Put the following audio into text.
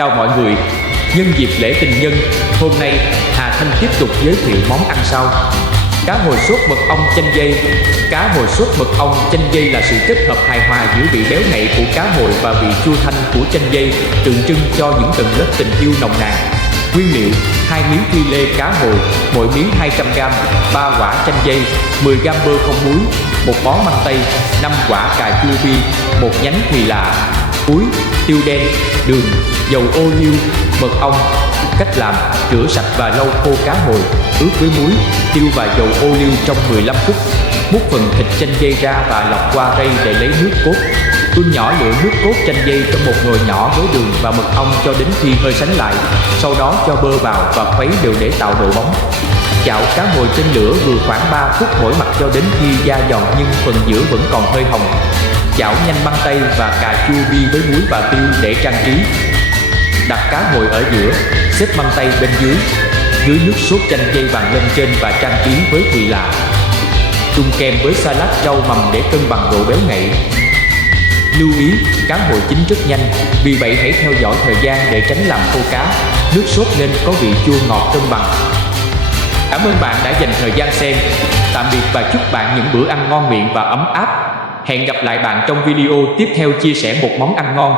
Chào mọi người, nhân dịp lễ tình nhân, hôm nay Hà Thanh tiếp tục giới thiệu món ăn sau. Cá hồi sốt mật ong chanh dây. Cá hồi sốt mật ong chanh dây là sự kết hợp hài hòa giữa vị béo ngậy của cá hồi và vị chua thanh của chanh dây, tượng trưng cho những tầng lớp tình yêu nồng nàn. Nguyên liệu: 2 miếng phi lê cá hồi, mỗi miếng 200g, 3 quả chanh dây, 10g bơ không muối, 1 bó măng tây, 5 quả cà chua bi, 1 nhánh thì là, muối, tiêu đen, đường, dầu ô liu, mật ong. Cách làm: rửa sạch và lau khô cá hồi, ướp với muối, tiêu và dầu ô liu trong 15 phút. Múc phần thịt chanh dây ra và lọc qua rây để lấy nước cốt. Đun nhỏ lửa nước cốt chanh dây trong một nồi nhỏ với đường và mật ong cho đến khi hơi sánh lại. Sau đó cho bơ vào và khuấy đều để tạo độ bóng. Chảo cá hồi trên lửa vừa khoảng 3 phút mỗi mặt cho đến khi da giòn nhưng phần giữa vẫn còn hơi hồng. Chảo nhanh măng tây và cà chua bi với muối và tiêu để trang trí. Đặt cá hồi ở giữa, xếp măng tây bên dưới. Dưới nước sốt chanh dây vàng lên trên và trang trí với thì là. Chung kèm với salad rau mầm để cân bằng độ béo ngậy. Lưu ý, cá hồi chín rất nhanh, vì vậy hãy theo dõi thời gian để tránh làm khô cá. Nước sốt nên có vị chua ngọt cân bằng. Cảm ơn bạn đã dành thời gian xem. Tạm biệt và chúc bạn những bữa ăn ngon miệng và ấm áp. Hẹn gặp lại bạn trong video tiếp theo chia sẻ một món ăn ngon.